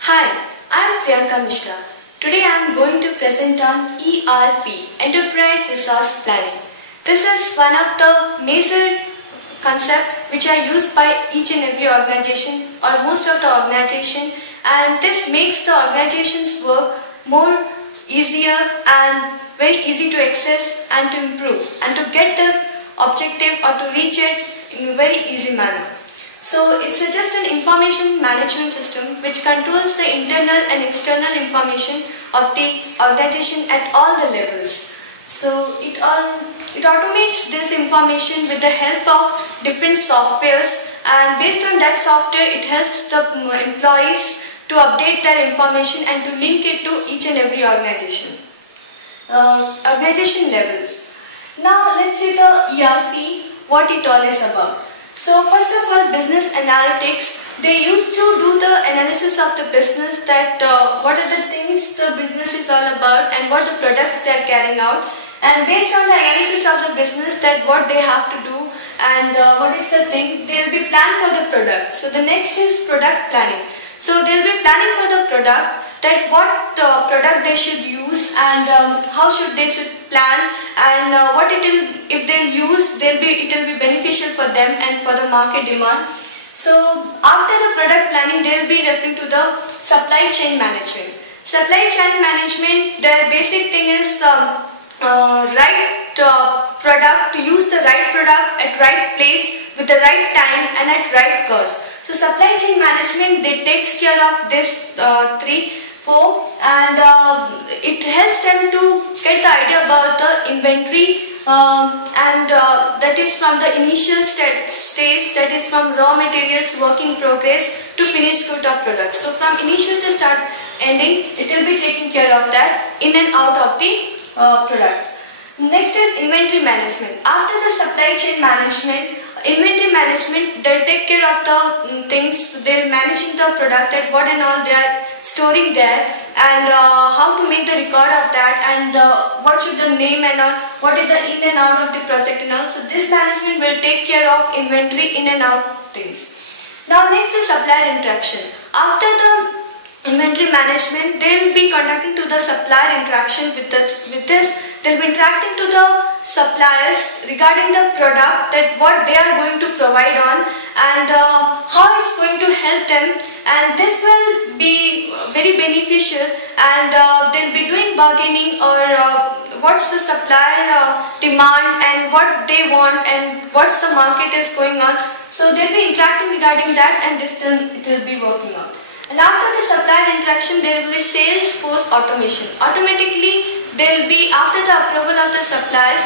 Hi, I am Priyanka. Today I am going to present on ERP, Enterprise Resource Planning. This is one of the major concepts which are used by each and every organization or most of the organization, and this makes the organization's work more easier and very easy to access and to improve and to get this objective or to reach it in a very easy manner. So it's just an information management system which controls the internal and external information of the organization at all the levels. So it automates this information with the help of different softwares, and based on that software it helps the employees to update their information and to link it to each and every organization. Organization levels. Now let's see the ERP, what it all is about. So first of all, business analytics, they used to do the analysis of the business, that what are the things the business is all about and what the products they are carrying out, and based on the analysis of the business, that what they have to do and what is the thing, they will be planned for the product. So the next is product planning. So they will be planning for the product, that what product they should use and how they should plan, and what it will, if they'll use, it will be beneficial for them and for the market demand. So after the product planning, they will be referring to the supply chain management. Supply chain management, their basic thing is right product, to use the right product at right place with the right time and at right cost. So supply chain management, they takes care of this 3-4, and it helps them to get the idea about the inventory, and that is from the initial stage, that is from raw materials, work in progress to finished good of products. So from initial to start ending, it will be taking care of that in and out of the product. Next is inventory management. After the supply chain management, inventory management, they'll take care of the things, they'll managing the product, that what and all they are storing there, and how to make the record of that, and what should the name and all, what is the in and out of the project and all. So this management will take care of inventory in and out things. Now next is supplier interaction. After the inventory management, they will be conducting to the supplier interaction with this. They will be interacting to the suppliers regarding the product, that what they are going to provide on and how it's going to help them, and this will be very beneficial, and they'll be doing bargaining, or what's the supplier demand and what they want and what's the market is going on. So they'll be interacting regarding that, and this it will be working on. And after the supplier interaction, there will be sales force automation. Automatically, there will be, after the approval of the suppliers,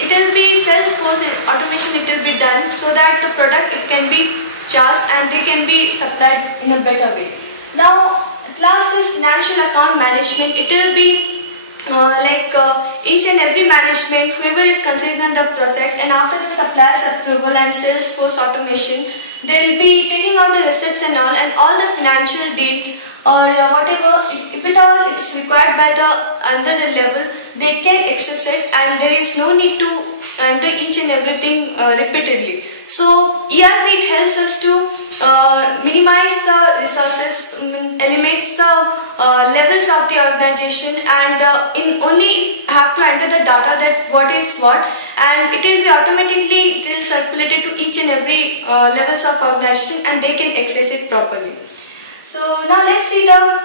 it will be sales force automation, it will be done, so that the product, it can be charged and they can be supplied in a better way. Now at last is financial account management. It will be each and every management, whoever is considering the project, and after the suppliers approval and sales force automation, they will be taking out the receipts and all the financial deals, or whatever, if at all it's required by the under the level, they can access it, and there is no need to enter each and everything repeatedly. So ERP, it helps us to minimize the resources, eliminates the levels of the organization, and only have to enter the data, that what is what, and it will be automatically, it will circulated to each and every levels of organization, and they can access it properly. So now let's see the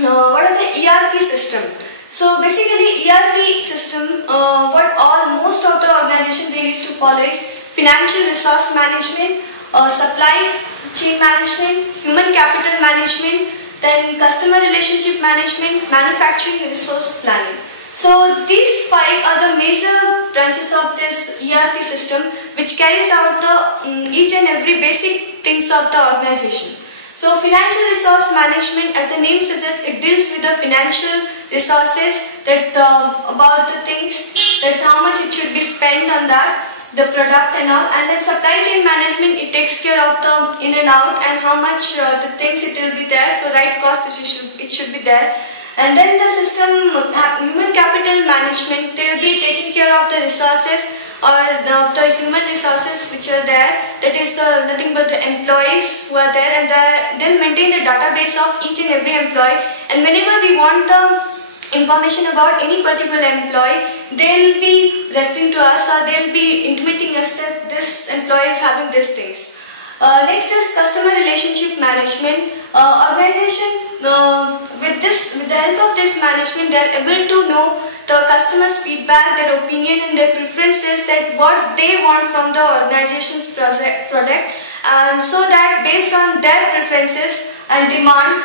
what are the ERP system. So basically ERP system, most of the organization they used to follow is financial resource management, supply chain management, human capital management, then customer relationship management, manufacturing resource planning. So these 5 are the major branches of this ERP system, which carries out the each and every basic things of the organization. So financial resource management, as the name suggests, it deals with the financial resources, that about the things, that how much it should be spent on that, the product and all. And then supply chain management, it takes care of the in and out and how much the things it will be there, so right cost it should be there. And then the system human capital management, they will be taking care of the resources, or the human resources which are there, that is nothing but the employees who are there, and they'll maintain the database of each and every employee, and whenever we want the information about any particular employee, they'll be referring to us, or they'll be intimating us that this employee is having these things. Next is customer relationship management. Organization with the help of this management, they are able to know the customers' feedback, their opinion and their preferences, that what they want from the organization's product, and so that based on their preferences and demand,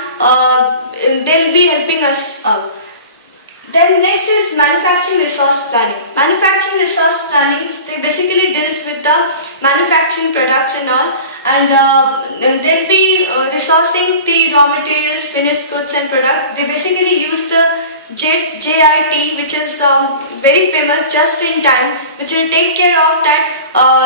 they'll be helping us out. Then next is manufacturing resource planning. Manufacturing resource planning, they basically deals with the manufacturing products and all, and they'll be resourcing the raw materials, finished goods and product. They basically use the JIT, which is very famous, just in time, which will take care of that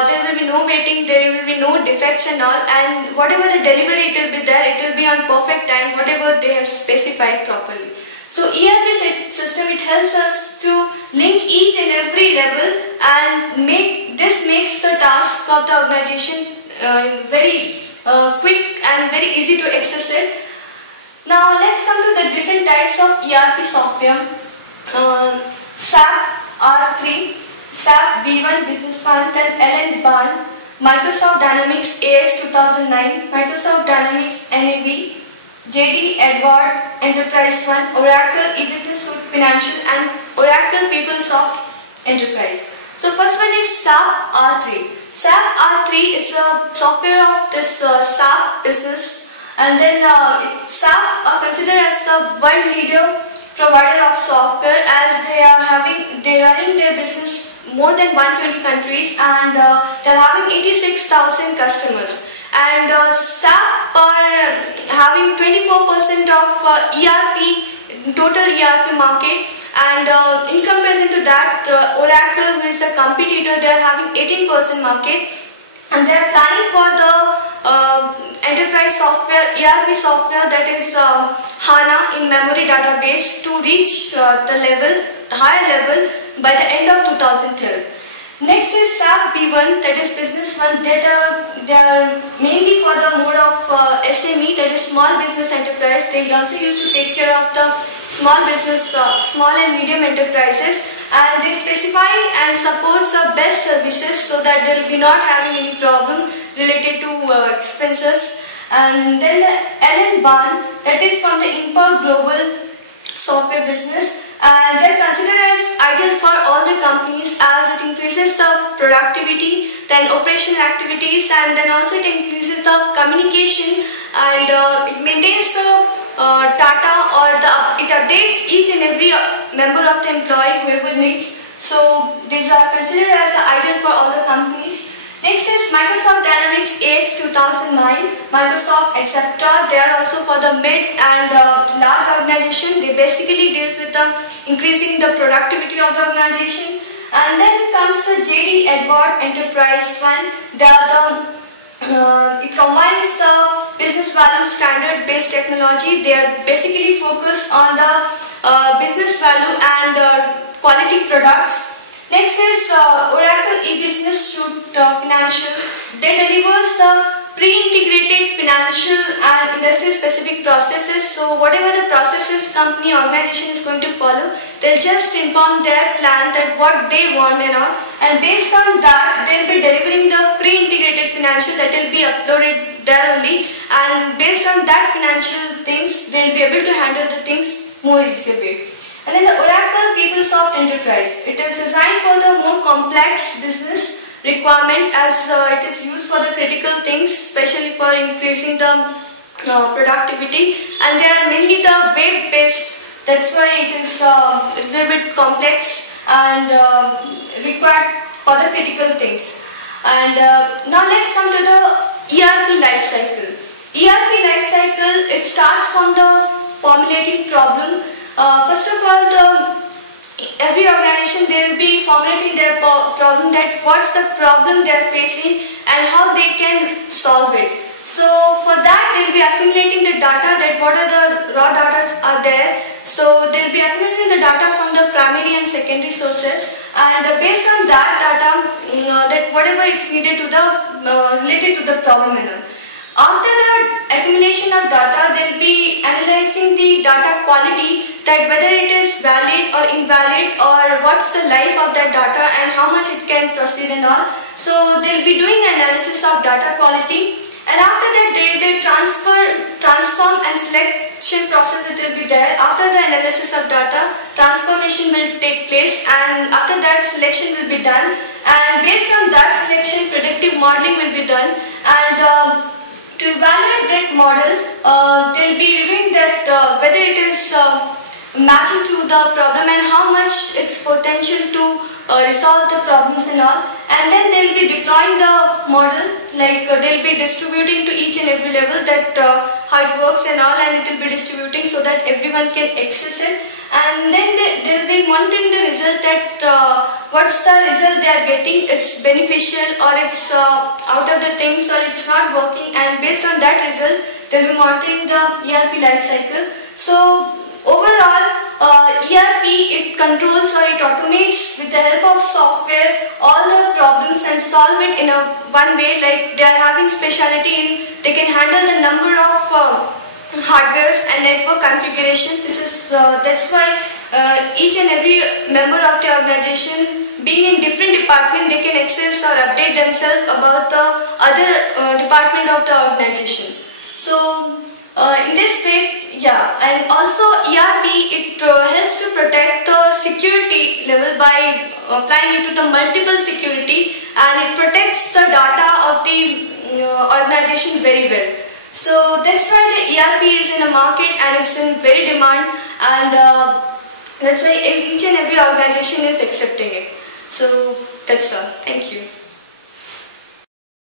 there will be no waiting, there will be no defects and all, and whatever the delivery, it will be there, it will be on perfect time, whatever they have specified properly. So ERP system, it helps us to link each and every level, and makes the task of the organization very quick and very easy to access it. Now let's come to the different types of ERP software. SAP R3, SAP B1 Business One, then L&BAN, Microsoft Dynamics AX 2009, Microsoft Dynamics NAV, JD Edward Enterprise One, Oracle eBusiness Suite Financial, and Oracle PeopleSoft Enterprise. So first one is SAP R3. SAP R3 is a software of this SAP business, and then SAP are considered as the world leader provider of software, as they are running their business more than 120 countries, and they are having 86,000 customers. And SAP are having 24% of total ERP market, and in comparison to that, Oracle, who is the competitor, they are having 18% market, and they are planning for the enterprise software, ERP software, that is HANA in memory database, to reach the higher level by the end of 2012. Next is SAP B1, that is Business One. They are mainly for the mode of SME, that is small business enterprise. They also used to take care of the small and medium enterprises, and they specify and support the best services, so that they will be not having any problem related to expenses. And then the L&BAN, that is from the Info Global software business, and they are considered as ideal for all the companies, as it increases the productivity, then operational activities, and then also it increases the communication, and it maintains the data, or it updates each and every member of the employee, whoever needs. So these are considered as ideal for all the companies. Next is Microsoft Dynamics AX 2009, Microsoft Accepta. They are also for the mid and large organization. They basically deals with the increasing the productivity of the organization. And then comes the JD Edward Enterprise One. They are it combines the business value standard based technology. They are basically focused on the business value and quality products. Next is Oracle eBusiness Suite Financial. They delivers the pre-integrated financial and industry-specific processes. So whatever the processes company organization is going to follow, they'll just inform their plan that what they want and all. And based on that, they'll be delivering the pre-integrated financial that will be uploaded there only. And based on that financial things, they'll be able to handle the things more easily. And then the Oracle PeopleSoft Enterprise. It is designed for the more complex business requirement, as it is used for the critical things, especially for increasing the productivity. And they are mainly the web-based. That's why it is a little bit complex and required for the critical things. And now let's come to the ERP life cycle. ERP life cycle, it starts from the formulating problem. First of all, every organization, they will be formulating their problem, that what's the problem they are facing and how they can solve it. So for that, they will be accumulating the data, that what are the raw data are there, there. So they'll be accumulating the data from the primary and secondary sources, and based on that data, that whatever is needed to the related to the problem and all. After the accumulation of data, they'll be analyzing the data quality, that whether it is valid or invalid, or what's the life of that data and how much it can proceed and all. So they'll be doing analysis of data quality, and after that they transform and selection process it will be there. After the analysis of data, transformation will take place, and after that selection will be done, and based on that selection, predictive modeling will be done, and to evaluate that model, they'll be reviewing that whether it is matching to the problem and how much its potential to resolve the problems and all. And then they'll be deploying the model, like they'll be distributing to each and every level that how it works and all, and it will be distributing so that everyone can access it. And then they'll be monitoring the result, that what's the result they are getting, it's beneficial or it's out of the things or it's not working, and based on that result they'll be monitoring the ERP life cycle. So overall, ERP, it controls or it automates with the help of software all the problems and solve it in a one way, like they are having speciality in, they can handle the number of hardwares and network configuration. That's why each and every member of the organization, being in different department, they can access or update themselves about the other department of the organization. So in this way, yeah, and also ERP, it helps to protect the security level by applying it to the multiple security, and it protects the data of the organization very well. So that's why the ERP is in a market and it's in very demand, and that's why each and every organization is accepting it. So that's all. Thank you.